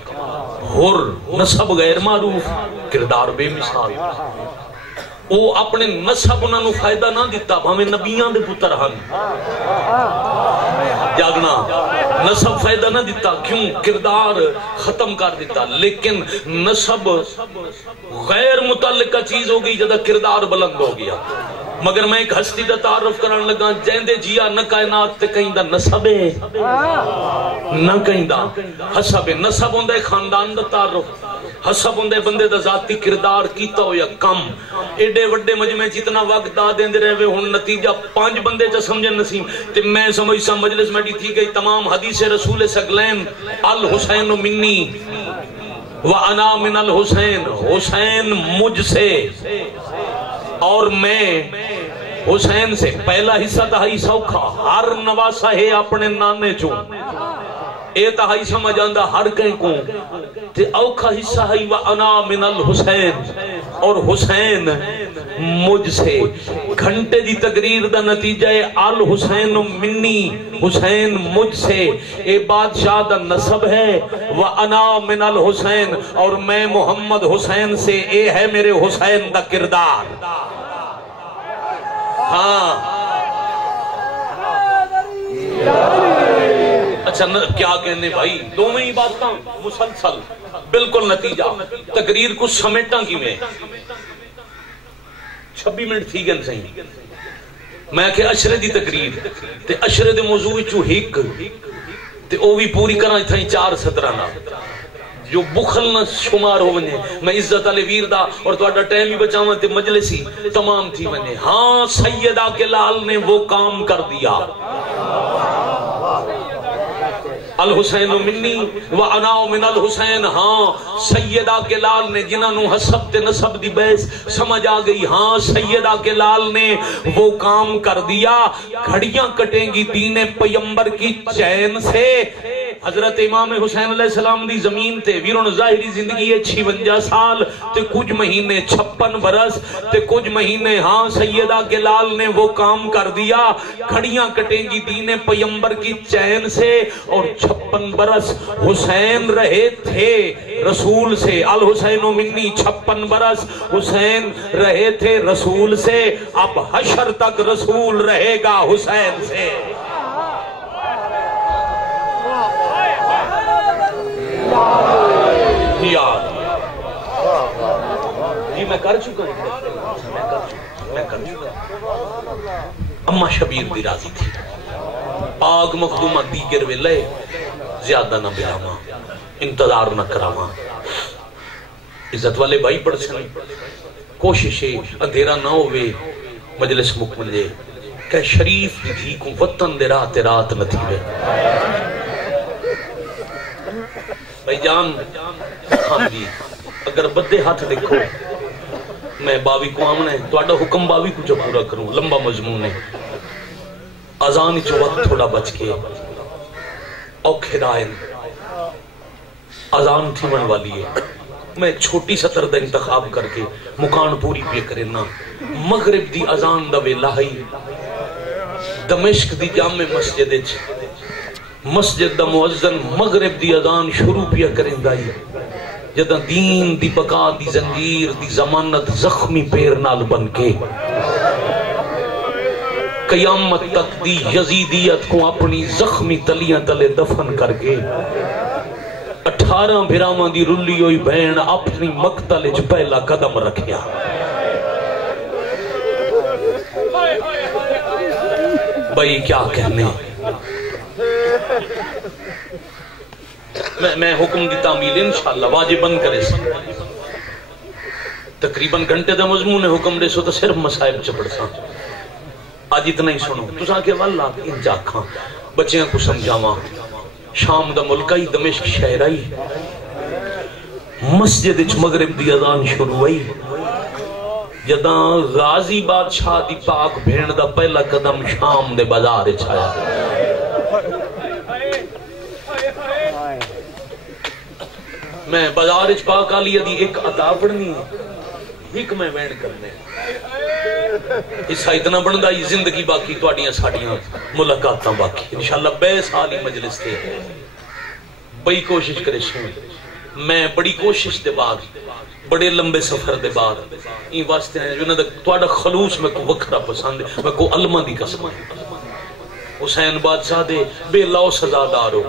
حر نسب غیر معروف کردار بے مثال. وہ اپنے نسب انہوں نے فائدہ نہ دیتا، ہمیں نبیان دے پتر ہن جاگنا. نسب فائدہ نہ دیتا، کیوں؟ کردار ختم کر دیتا. لیکن نسب غیر متعلقہ چیز ہو گئی جدہ کردار بلند ہو گیا. مگر میں ایک ہستی دا تعارف کرن لگا جیندے جیا نہ کائنات تے کہیں دا نسب ہے نہ کہیں دا حسب ہے. نسب ہوندہ ہے خاندان دا تعارف، حسب ہوندے بندے دا ذاتی کردار کیتا ہو یا کم ایڈے وڈے مجمع جتنا وقت دا دیندے رہے ہن نتیجہ 5 بندے چ سمجھن نصیب تے میں سمجھ سا مجلس میں تھی گئی تمام حدیث رسول ثقلین الحسین منی وانا من الحسین حسین مجھ سے اور میں حسین سے پہلا حصہ تہائی سوکھا ہر نواسا ہے اپنے نانے چوں اے تہائی سمجھ آندہ ہر کہیں کو تے اوکھا حصہ ہے وانا من الحسین اور حسین مجھ سے گھنٹے دی تقریر دا نتیجہ ہے الحسین منی حسین مجھ سے اے بادشاہ دا نسب ہے وانا من الحسین اور میں محمد حسین سے اے ہے میرے حسین دا کردار ہاں اچھا کیا کہنے بھائی دو میں ہی بات مسلسل بالکل نتیجہ تقریر کو سمیٹا کی میں 26 منٹ تھی گن سہی میں کہ اشرے دی تقریر تے اشرے دے موضوع چو ہک تے او بھی پوری کرنا تھا 4:17 نا جو بخل نہ شمار ہو ونے میں عزت علی ویر دا اور تو اڈا ٹائم ہی بچاواں تے مجلسی تمام تھی ونے ہاں سیدہ کے لال نے وہ کام کر دیا الحسین منی وانا من الحسین ہاں سیدہ کے لال نے جنہاں نو حسب تے نسب دی بحث سمجھ آ گئی ہاں سیدہ کے لال نے وہ کام کر دیا گھڑیاں کٹیں گی دین پیمبر کی چین سے حضرت امام حسین علیہ السلام دی زمین تے ویرون ظاہری زندگی ہے 56 سال تے کچھ مہینے 56 برس تے کچھ مہینے ہاں سیدہ کے لال نے وہ کام کر دیا گھڑیاں کٹیں گی دین پیمبر کی چین سے اور 56 برس حسین رہے تھے رسول سے الحسین منی 56 برس حسین رہے تھے رسول سے اب حشر تک رسول رہے گا حسین سے جی میں کر چکا اما شبیر دی راضی تھی پاک مخدومہ دیگر ویلے زیادہ نہ بیاما انتظار نہ کراما عزت والے بھائی پڑھ سن کوششیں اندھیرا نہ ہوئے مجلس مکمل دے کہ شریف دی کو وطن دے رات نہ تھی وے بھائی جان ہاں جی اگر بدے ہاتھ دیکھو میں باوی کو آمنے تو آڈا حکم باوی کو جو پورا کروں لمبا مضمون ہے آزان جو وقت تھوڑا بچ کے اوکھے دائن آزان تھی من والی ہے میں چھوٹی سطر دا انتخاب کر کے مکان پوری پہ کرنا مغرب دی آزان دا ویلاہی دمشق دی جامع مسجد مسجد دا مؤذن مغرب دی اذان شروع پیا کریں دائی جدہ دین دی بقا دی زنجیر دی ضمانت زخمی پیر نال بن کے قیامت تک دی یزیدیت کو اپنی زخمی تلیاں تلے دفن کر کے 18 بھراواں دی رلی ہوئی بہن اپنی مقتل وچ پہلا قدم رکھیا بھائی کیا کہنے میں حکم دی تعمیل انشاءاللہ واجباً کرے سن تقریباً گھنٹے دا مضمون حکم دے سو تو صرف مسائب چپڑ سا آج اتنا ہی سنو تو سا کہ واللہ ان جاکھاں بچیاں کو سمجھاواں شام دا ملکائی دمشق شہرائی مسجد اچ مغرب دی اذان شروع ہوئی جداں غازی بادشاہ دی پاک بھین دا پہلا قدم شام دے بازار اچ آیا میں بازار اچ پاک آلیہ دی ایک عطا پڑھنی ایک میں وین کرنے اس اتنا بندہ ہی زندگی باقی توڑیاں ساڑیاں ملاقاتاں باقی انشاءاللہ 20 سالی مجلس تھے بڑی کوشش کرے سن میں بڑی کوشش دے بعد بڑے لمبے سفر دے بعد این واسطے ہیں جو نہ توڑا خلوص میں کو وکھرا پسند ہے میں کو علمہ دی قسم ہے حسین بادشاہ دے بے لاؤ سزا دارو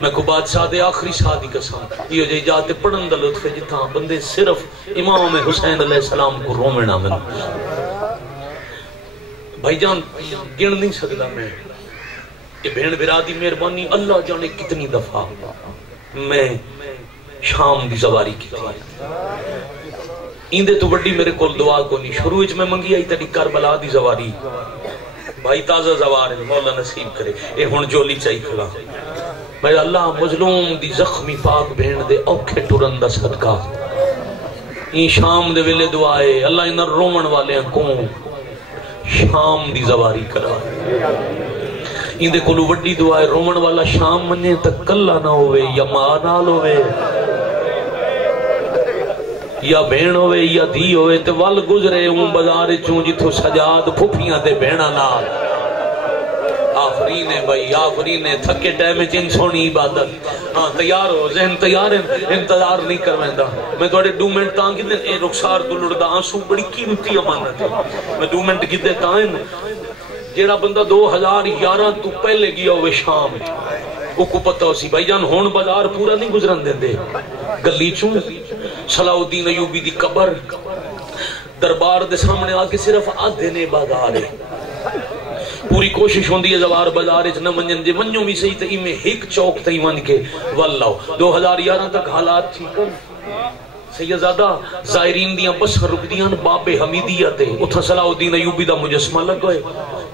میں کو بادشاہ دے آخری شادی قسم یہ جائے جاتے پڑھن دا لطف ہے جتاں بندے صرف امام حسین علیہ السلام کو رومنا من بھائی جان گن نہیں سکتا میں یہ بہن برادی مہربانی اللہ جانے کتنی دفعہ میں شام دی زواری کی تھی ایندے تو بڑی میرے کول دعا کو نہیں شروع وچ میں منگی آئی تیری کربلا دی زواری بھائی تازہ زوار ہے مولا نصیب کرے اے ہن جولی چاہی کھلا میں اللہ مظلوم دی زخمی پاک بہن دے اوکھے ٹرن دا صدقہ این شام دے ویلے دعائے اللہ انہاں رومن والے کو شام دی زواری کرا ایندے کولو وڈی دعائے رومن والا شام منے تک کلا نہ ہوئے یا ماں نال ہوئے یا بہن ہوئے یا دھی ہوئے تے ول گزرے اون بازار چوں جتھوں سجاد پھپھیاں تے بہناں نال آفرین ہے بھائی آفرین ہے تھکے ٹائم چن سونی عبادت ہاں تیار ہو ذہن تیار ہے انتظار نہیں کرویندا میں تھوڑے 2 منٹ تاں کدے اے رخسار تو لڑدا آنسو بڑی قیمتی امانت ہے میں 2 منٹ کدے تاں جیڑا بندہ 2011 تو پہلے گیا ہوئے شام وہ کو پتہ ہو سی بھائی جان ہون بازار پورا نہیں گزرن دیں دے گلی چوں صلاح الدین ایوبی دی قبر دربار دے سامنے آکے صرف آدھے نے بازار ہے پوری کوشش ہوندی ہے زوار بازار اچ نہ منجن دے منجوں بھی صحیح تے میں ایک چوک تے ون کے واللہ 2011 تک حالات ٹھیک ہیں سیدزادہ زائرین دیاں بس رک دیاں باب حمیدیہ تے اتھا صلاح الدین ایوبی دا مجسمہ لگ گئے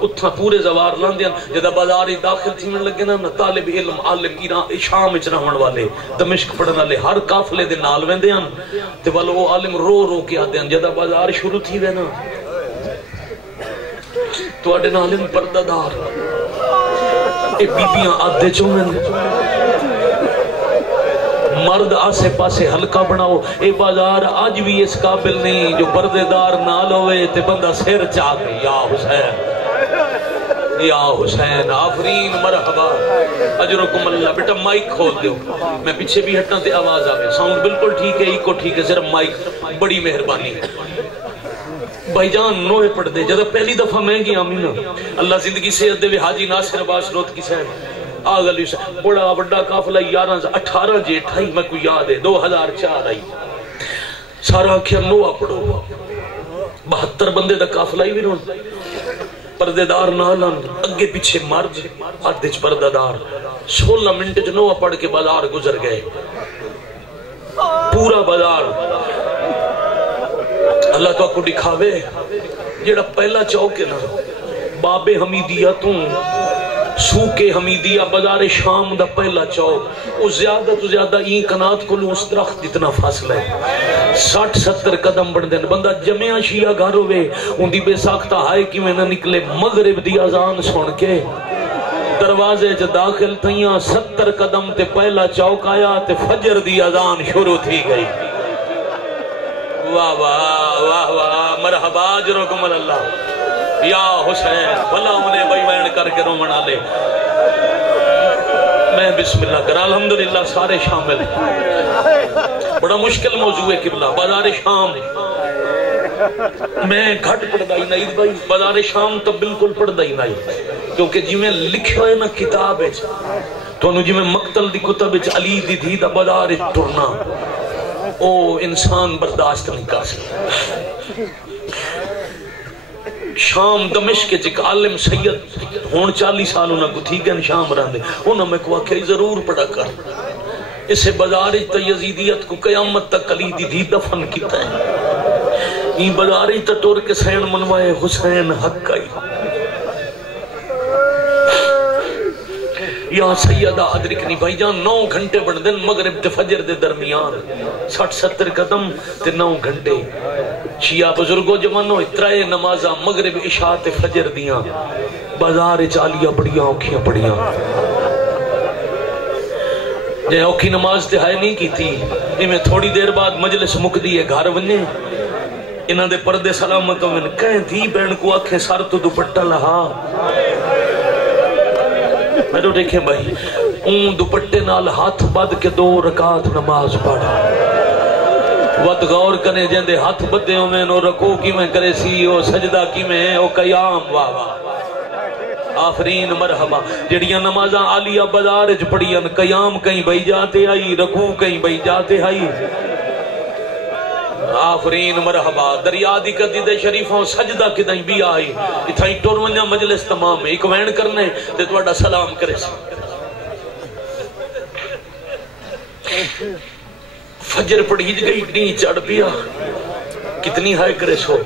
اتھا پورے زوار لاندیاں جدہ بازار داخل تھی من لگے نا طالب علم عالم ایران شام اچ رہن والے دمشق پڑھن والے ہر قافلے دے نال ویندیاں تے والو وہ عالم رو رو کے آدیاں جدہ بازار شروع تھی وے نا تو اڈے عالم پردہ دار اے بیبیاں آدھے چومن مرد آسے پاسے ہلکا بناؤ اے بازار آج بھی اس قابل نہیں جو پردے دار نال ہوئے تے بندہ سیر چاہتے یا حسین آفرین مرحبا اجرکم اللہ بیٹا مائک کھول دیو میں پیچھے بھی ہٹنا تے آواز آوے ساؤنڈ بالکل ٹھیک ہے ایکو ٹھیک ہے صرف مائک بڑی مہربانی بھائی جان نوے پڑھ دے جدہ پہلی دفعہ میں گیا آمینہ اللہ زندگی سے دے وے حاجی ناصر عباس روت کی صاحب آگلی سے بڑا بڑا قافلہ 18 جیٹ آئی میں کوئی یاد ہے 2004 آئی سارا کیا نوہ پڑھو 72 بندے دا قافلہ ہی بھی رون پردے دار نالان اگے پیچھے مرد آدھچ پردہ دار 16 منٹ جو نوہ پڑھ کے بازار گزر گئے پورا بازار اللہ تو کو دکھاوے جیڑا پہلا چوک ہے نا باب حمیدیہ تو سوکے حمیدیہ بازار شام دا پہلا چوک وہ زیادہ تو زیادہ این کنات کو لوں اس درخت جتنا فاصلہ ہے 60-70 قدم بڑھ دیں بندہ جمعہ شیعہ گھر ہوئے ان دی بے ساختہ ہائے کی میں نہ نکلے مغرب دی اذان سن کے دروازے جو داخل تھیاں 70 قدم تے پہلا چوک آیا تے فجر دی اذان شروع تھی گئی واہ واہ واہ واہ مرحبا اجرکم اللہ یا حسین بھلا انہیں بھائی بین کر کے رومن آلے میں بسم اللہ کرا الحمدللہ سارے شامل بڑا مشکل موضوع ہے قبلہ بازار شام میں گھٹ پڑھ دائی نہیں بھائی بازار شام تو بالکل پڑھ دائی نہیں کیونکہ جی میں لکھو ہے نا کتاب ہے تو انہوں جی میں مقتل دی کتب ہے علی دی دی دا بازار ٹرنا او انسان برداشت نہیں کر سکتا شام دمشق کے ایک عالم سید ہون 40 سال انہوں کو تھی گئن شام رہن دے انہوں میں کو آکھے ضرور پڑھا کر اسے بازارج تا یزیدیت کو قیامت تک علی دی دی دفن کیتا ہے این بازارج تا ٹور کے سین منوائے حسین حق آئی یا سیدہ ادرکنی بھائی جان 9 گھنٹے بڑھ دن مغرب تے فجر دے درمیان 60-70 قدم تے 9 گھنٹے شیعہ بزرگو جوانو اترائے نمازہ مغرب عشاء تے فجر دیاں بازار چالیاں بڑیاں اوکھیاں بڑیاں جے اوکھی نماز تے ہائے نہیں کی تھی میں تھوڑی دیر بعد مجلس مک دیئے گھر وننے انہاں دے پردے سلامتوں میں کہیں تھی بین کو آکھیں سار تو دوپٹہ لہا میں تو دیکھیں بھائی اون دوپٹے نال ہاتھ بد کے 2 رکعت نماز پڑھا ود غور کرنے جندے ہاتھ بدے ہوں میں نو رکو کی میں کرے سی او سجدہ کی میں او قیام واہ واہ آفرین مرحبا جڑیاں نمازاں عالیہ بازار جو پڑھیاں قیام کہیں بھائی جاتے آئی رکو کہیں بھائی جاتے آئی آفرین مرحبا دریا دی کدی دے شریفوں سجدہ کدیں بھی آئی اتھائی ٹورونجا مجلس تمام ایک وین کرنے تے توڑا سلام کرے سی فجر پڑھی گئی ڈی چڑھ پیا کتنی ہائے کرے سو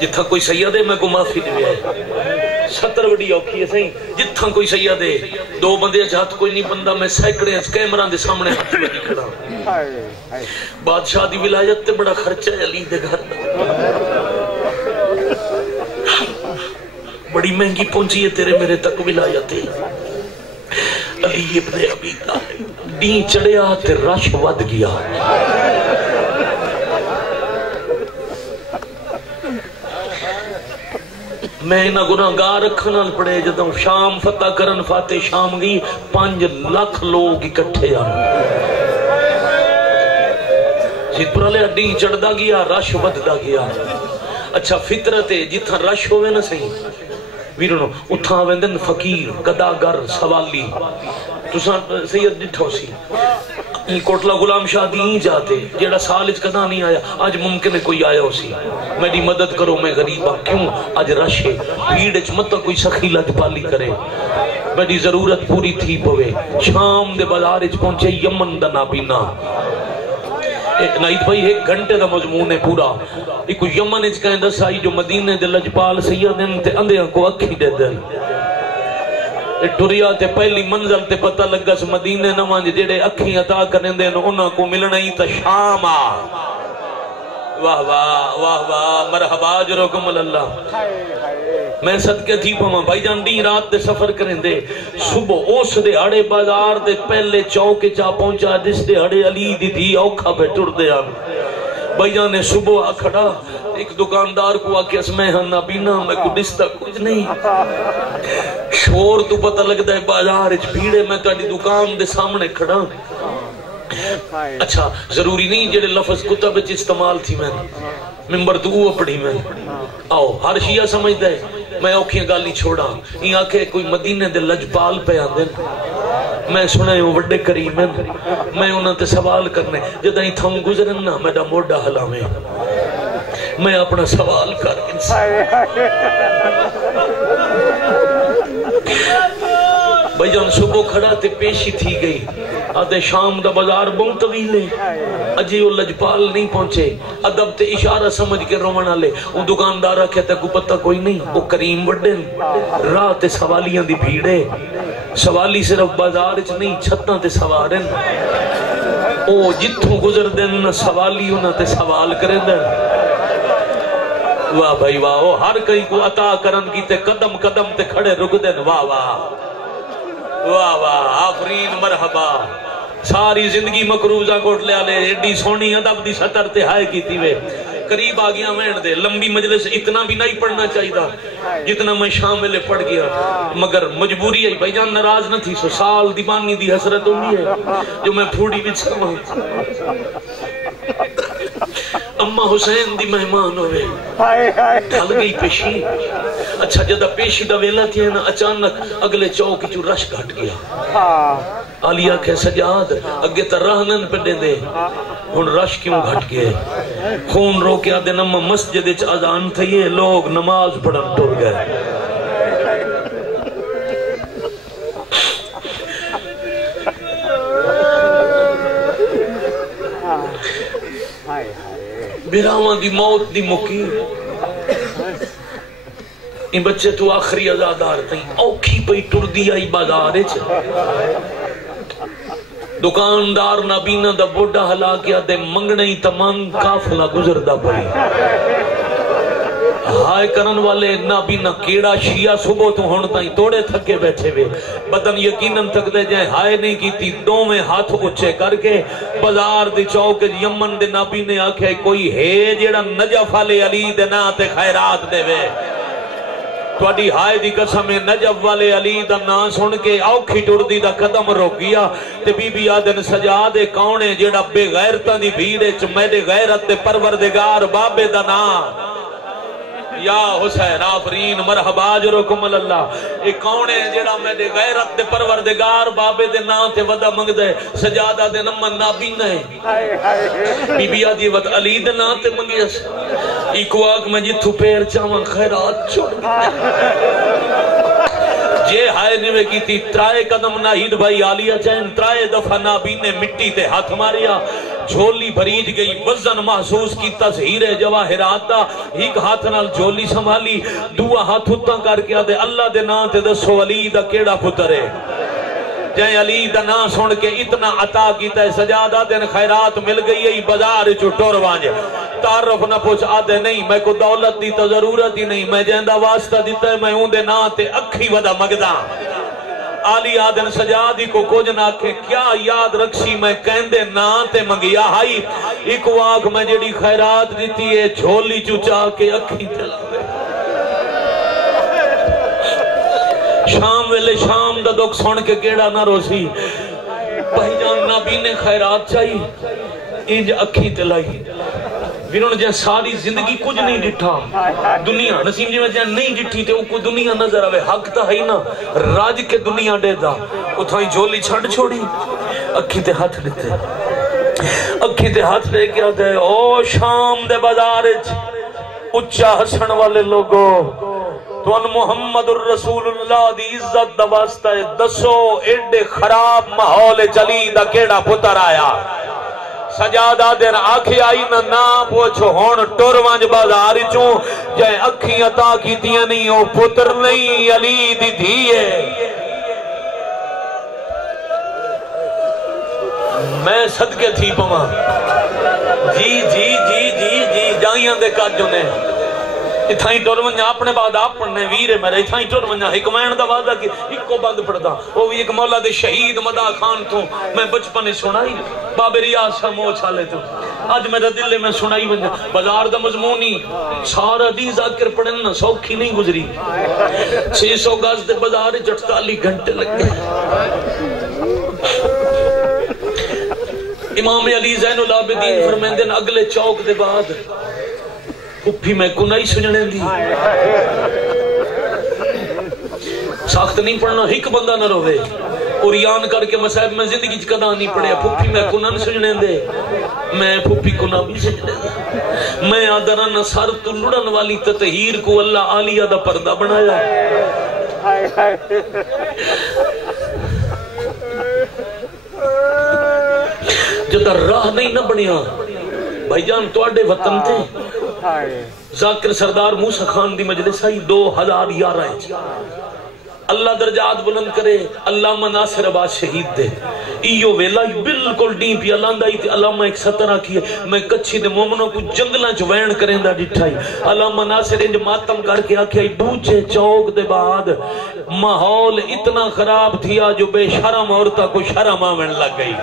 جتھا کوئی سید ہے میں کو معافی دے 70 وڈی اوکھی ہے صحیح جتھا کوئی سید ہے دو بندے ہاتھ کوئی نہیں بندہ میں سینکڑے کیمرہ دے سامنے ہاتھ وڈی کھڑا بادشاہ دی ولایت تے بڑا خرچہ ہے علی دے گھر بڑی مہنگی پہنچی ہے تیرے میرے تک ولایت علی ابن ابی طالب ڈی چڑھیا تے رش ود گیا میں انہاں گناہگار رکھنا پڑے جدوں شام فتح کرن فاتح شام گئی 5 لاکھ لوگ اکٹھے آن جت پرالے ڈی چڑھدا گیا رش وددا گیا اچھا فطرت ہے جتھا رش ہوئے نا صحیح ویرنو اتھا ویندن فقیر گداگر سوالی تساں سید ڈٹھو سی کوٹلا غلام شاہ دی جاتے جیڑا سال اچ کدا نہیں آیا آج ممکن ہے کوئی آیا ہو سی میری مدد کرو میں غریب ہاں کیوں آج رش ہے بھیڑ اچ مت کوئی سخی لجپالی کرے میری ضرورت پوری تھی پوے شام دے بازار اچ پہنچے یمن دا نابینا نائید بھائی 1 گھنٹے دا مضمون ہے پورا ایک یمن اچ کہیں دسائی جو مدینے دے لجپال سیدن تے اندھیاں کو اکھی دے دن ٹوریا تے پہلی منزل تے پتہ لگا اس مدینے نوانج جڑے اکھی عطا کریں دے انہاں کو ملنا ہی تا شام آ واہ واہ واہ واہ مرحبا جرکم اللہ میں صدقے تھی پاما بھائی جان ڈی رات دے سفر کریں دے صبح اس دے اڑے بازار دے پہلے چوکے چا پہنچا جس دے اڑے علی دی تھی اوکھا پہ ٹر دے آن بھائی جان نے صبح کھڑا ایک دکاندار کو آکے اس میں ہن نبینا میں کو ڈستا کچھ نہیں شور تو پتہ لگتا ہے بازار اچ بھیڑے میں تاڑی دکان دے سامنے کھڑا اچھا ضروری نہیں جڑے لفظ کتب اچ استعمال تھی میں ممبر تو وہ پڑھی میں آؤ ہر شیعہ سمجھتا ہے میں اوکھیاں گالی چھوڑا یہ آکھے کوئی مدینے دے لجپال پہ آندن میں سنے ہوں وڈے کریم میں انہاں تے سوال کرنے جدہ ہی تھم گزرن نا میڈا موڈا حلا میں اپنا سوال کر بھائی جان صبح کھڑا تے پیشی تھی گئی آدھے شام دا بازار بہت طویل ہے اجی وہ لجپال نہیں پہنچے ادب تے اشارہ سمجھ کے رومنا لے وہ دکاندارہ کہتا ہے کو پتہ کوئی نہیں وہ کریم وڈن راہ تے سوالیاں دی بھیڑے سوالی صرف بازار اچ نہیں چھتاں تے سوارن او جتھوں گزر دن سوالی انہاں تے سوال کریں دن واہ بھائی واہ وہ ہر کئی کو عطا کرن کی تے قدم قدم تے کھڑے رک دن واہ واہ واہ واہ آفرین مرحبا ساری زندگی مکروزہ کوٹ لے آلے ایڈی سونی ادب دی سطر تے ہائے کی تھی وے قریب آگیا میں دے لمبی مجلس اتنا بھی نہیں پڑھنا چاہیے تھا جتنا میں شامل پڑھ گیا مگر مجبوری ہے بھائی جان ناراض نہ تھی سو سال دیوانی دی حسرت ہوئی ہے جو میں پھوڑی بھی سکوں اماں حسین دی مہمان ہوئے ڈھل گئی پیشی اچھا جدہ پیشی دا ویلا تھی نا اچانک اگلے چوک چو رش گھٹ گیا آلیا کہ سجاد اگے تا رہنن پہ دے دے ان رش کیوں گھٹ گئے خون رو کے آدھے نمہ مسجد اچ اذان تھا یہ لوگ نماز پڑھن ٹر گئے بیراوان دی موت دی مکی ان بچے تو آخری ازادار تھیں اوکھی پئی ٹر دی آئی بازار دکاندار نابینا دا بوڑا ہلا کیا دے منگنی تمام کافلہ گزر دا پڑی ہائے کرن والے نابینا کیڑا شیعہ صبح تو ہونتا ہی توڑے تھکے بیٹھے ہوئے بدن یقیناً تک دے جائیں ہائے نہیں کی تھی دو میں ہاتھ اچھے کر کے بازار دی چوک یمن دے نابینے آکھے کوئی ہے جیڑا نجف والے علی دے نا تے خیرات دے وے توڑی ہائے دی قسم نجف والے علی دا نا سن کے اوکھی ٹردی دا قدم روک گیا تے بی بی آدن سجا دے کونے جیڑا بے غیرتاں دی بھیڑے چ میرے غیرت دے پروردگار بابے دا نا یا حسین آفرین مرحبا جرکم اللہ ایک کون ہے جیڑا میں دے غیرت دے پروردگار بابے دے نا تے ودا منگ دے سجادہ دے نمن نابین ہے بی بی آدھی وقت علی دے نا تے منگی اس ایکو آگ میں جتھو پیر چاہاں خیرات چھوڑ جے ہائے نوے کی تھی ترائے قدم ناہید بھائی آلیا چاہیں ترائے دفعہ نابین نے مٹی تے ہاتھ ماریا جھولی بھریج گئی وزن محسوس کی تصہیر جواہرات دا ایک ہاتھ نال جھولی سنبھالی دوسرا ہاتھ اتنا کر کے آدھے اللہ دے نام تے دسو علی دا کیڑا پتر ہے جائیں علی دا نام سن کے اتنا عطا کیتا ہے سجادہ دن خیرات مل گئی ہے بازار چٹور وانج تعرف نہ پوچھ آدھے نہیں میں کو دولت دی تو ضرورت ہی نہیں میں جہندہ واسطہ دیتا ہے میں ہوں دے نام تے اکھی ودا مگدہ آلی آدن سجادی کو کچھ نہ کہ کیا یاد رکھسی میں کہندے نام تے منگیا ہائی ایک واق میں جڑی خیرات دیتی ہے جھولی چچا کے اکھی چلا شام ویلے شام دا دکھ سن کے کیڑا نہ روسی بھائی جان نبی نے خیرات چاہی انج اکھی تلائی انہوں نے جہاں ساری زندگی کچھ نہیں ڈٹھا دنیا نسیم جی میں جہاں نہیں ڈٹھی تے وہ کوئی دنیا نظر آوے حق تا ہے نا راج کے دنیا دے دا اتھائی جھولی چھڑ چھوڑی اکھی تے ہاتھ دیتے اکھی تے ہاتھ دے کیا دے او شام دے بازارج اچھا حسن والے لوگوں تو ان محمد الرسول اللہ دی عزت دا واسطہ دسو ایڈے خراب ماحول چلی دا کیڑا پتر آیا سجادہ دن آکھی آئی نہ پوچھو ہون ٹور وانج بازار چوں جائے اکھی عطا کی دیا نہیں او پتر نہیں علی دی دھیے میں صدقے تھی پما جی جی جی جی جی جائیاں دے کاجوں نے اتھائی ٹور ونجا اپنے بعد اپنے ویرے میرے اتھائی ٹور ونجا حکمین دا وعدہ کی ایک کو بند پڑھدا وہ بھی ایک مولا دے شہید مدا خان تو میں بچپنے سنائی باب ریاض سا مو چھالے تو آج میرا دل میں سنائی ونجا بازار دا مضمونی سارا دی ذاکر پڑھنا سوکھی نہیں گزری 600 گز دے بازار 48 گھنٹے لگے امام علی زین العابدین فرمیندن اگلے چوک دے بعد پھپھی میں کو نہیں سننے دی ساخت نہیں پڑھنا ایک بندہ نہ روے اور یان کر کے مسائب میں زندگی چکدہ نہیں پڑھے پھپھی میں کو نہ سننے دے میں پھپھی کو نہ بھی سننے دے میں آدھران سار تو لڑن والی تطہیر کو اللہ آلیہ دا پردہ بنایا جدہ راہ نہیں نہ بنیا بھائی جان تو آڈے وطن تھے ذاکر سردار موسیٰ خان دی مجلس آئی 2011 اللہ درجات بلند کرے علامہ ناصر عباس شہید دے ایو ویلا بالکل ڈیم پی اللہ اندائی تھی علامہ ایک سترہ کیے میں کچھی دے مومنوں کو جنگلہ چوین کریں دا ڈٹھائی علامہ ناصر انج ماتم کر کے آکھیا دوچے چوک دے بعد ماحول اتنا خراب تھیا جو بے شرم عورتہ کو شرم آمن لگ گئی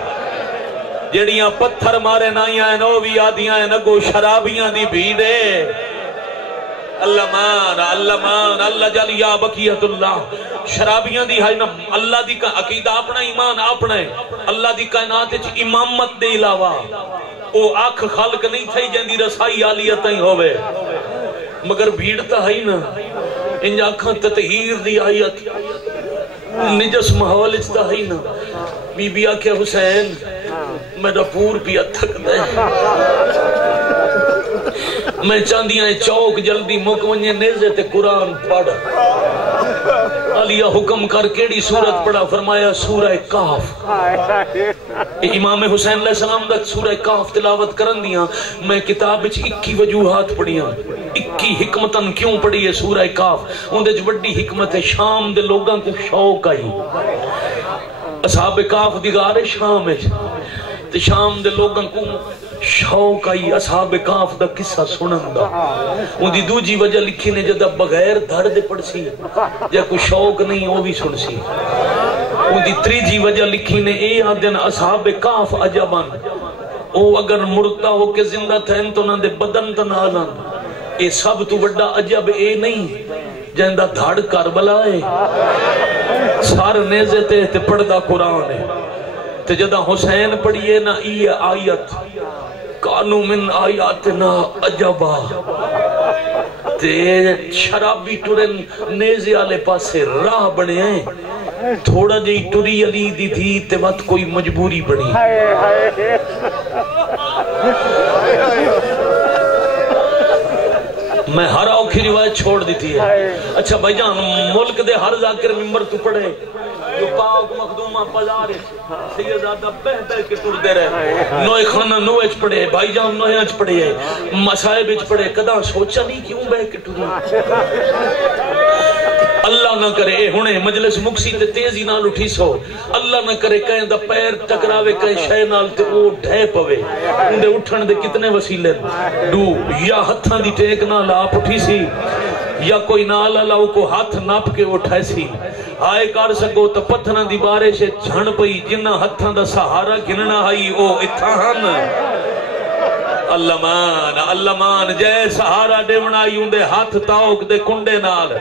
جڑیاں پتھر مارے نائیاں ہیں نو بھی آدیاں ہیں نگو شرابیاں دی بھیڑے اللہ مان اللہ جل یا بقیت اللہ شرابیاں دی ہے نا اللہ دی کا عقیدہ اپنا ایمان اپنا ہے اللہ دی کائنات وچ امامت دے علاوہ او آنکھ خلق نہیں تھی جندی رسائی آلیت ہی ہوئے مگر بھیڑ تا ہے نا ان آنکھاں تطہیر دی آیت نجس محول اچتا ہے نا بی بی آکھے حسین میرا پور بھی اتھک دے میں چاندیاں چوک جلدی مکونیے نیزے تے قرآن پڑھ علیہ حکم کر کیڑی سورت پڑھا فرمایا سورہ کاف امام حسین علیہ السلام دا سورہ کاف تلاوت کرن دیاں میں کتاب وچ 21 وجوہات پڑھیاں 21 حکمتن کیوں پڑھی ہے سورہ کاف اندے جو بڑی حکمت ہے شام دے لوگاں کو شوق آئی اصحاب کاف دی غار شام ہے تے شام دے لوگاں کو شوق آئی اصحاب کاف دا قصہ سنن دا ان دی دوجی وجہ لکھی نے جدہ بغیر دھڑ دے پڑھ سی جا کوئی شوق نہیں وہ بھی سن سی ان دی تریجی وجہ لکھی نے اے آدھن اصحاب کاف عجبان او اگر مردہ ہو کے زندہ تھین تو نہ دے بدن تنالان اے سب تو وڈا عجب اے نہیں جہندہ دھڑ کربلا ہے سار نیزے تے پڑھدا قرآن ہے تے جدہ حسین پڑھئے نا ای آیت کانو من آیاتنا عجبا تے شرابی ٹورن نیزے آلے پاسے راہ بنے ہیں تھوڑا جی ٹوری علی دی تھی تے وقت کوئی مجبوری بنی میں ہر اوکھی روایت چھوڑ دیتی ہے. اچھا بھائی جان ملک دے ہر ذاکر ممبر تو پڑھے جو پاک مخدومہ بازار سیدزادہ بہتر کے ٹر دے رہے نوے خانہ نوے اچ پڑھے بھائی جان نوے اچ پڑھے مسائب اچ پڑھے کدا سوچا نہیں کیوں بہ کے ٹر اللہ نہ کرے اے ہونے مجلس مکسی تے تیزی نال اٹھی سو اللہ نہ کرے کہیں دا پیر ٹکراوے کہیں شے نال تے وہ ڈھے پوے اندے اٹھن دے کتنے وسیلے ڈو یا ہتھاں دی ٹیک نال آپ اٹھی سی یا کوئی نال اللہ کو ہاتھ ناپ کے اٹھائے سی آئے کار سکو تو پتھنا دی بارش جھن پئی جنہ ہتھاں دا سہارا گننا آئی او اتھان اللہ مان جے سہارا ڈیونا آئی اندے ہاتھ تاؤک دے کنڈے نال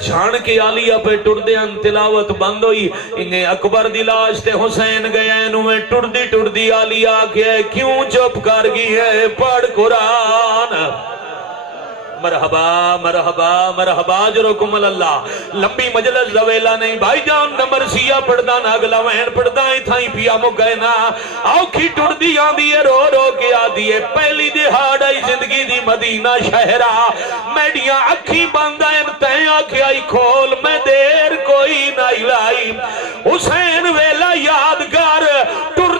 جھان کے آلیہ پہ ٹردیاں تلاوت بند ہوئی انہیں اکبر دی لاش تے حسین گئے انہیں ٹردی آلیہ کے کیوں چپ کر گئی ہے پڑھ قرآن مرحبا مرحبا مرحبا جرکم اللہ لمبی مجلس زویلہ نہیں بھائی جان نمبر سیاہ پڑھدا نا اگلا وین پڑھدا ہی تھائیں پیا مکینا آوکھی ٹوڑ دی آن دیئے رو رو کے آ دیئے پہلی دہاڑ آئی زندگی دی مدینہ شہرہ میڈیاں اکھی باندائیں تین آکھی آئی کھول میں دیر کوئی نہ لائی حسین ویلا یادگار ٹوڑ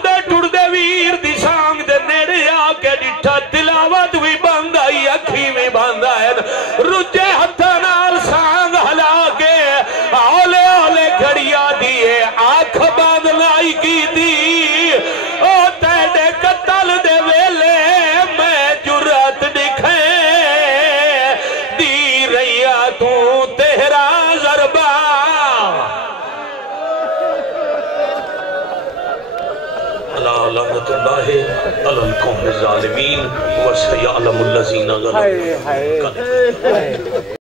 دے ویر دی سانگ دے نیڑے آکے ڈٹھا تلاوت بھی باندائی اکھی بھی باندائی رجے ہتھا نال سانگ ہلا کے آلے آلے گھڑیا دیئے آنکھ باندھنائی کی دی او تیڑے قتل دے ویلے میں جرات دکھیں دی رہیا تو تیرا ضربہ لعنت اللہ علی القوم الظالمین وسیعلم الذین ظلموا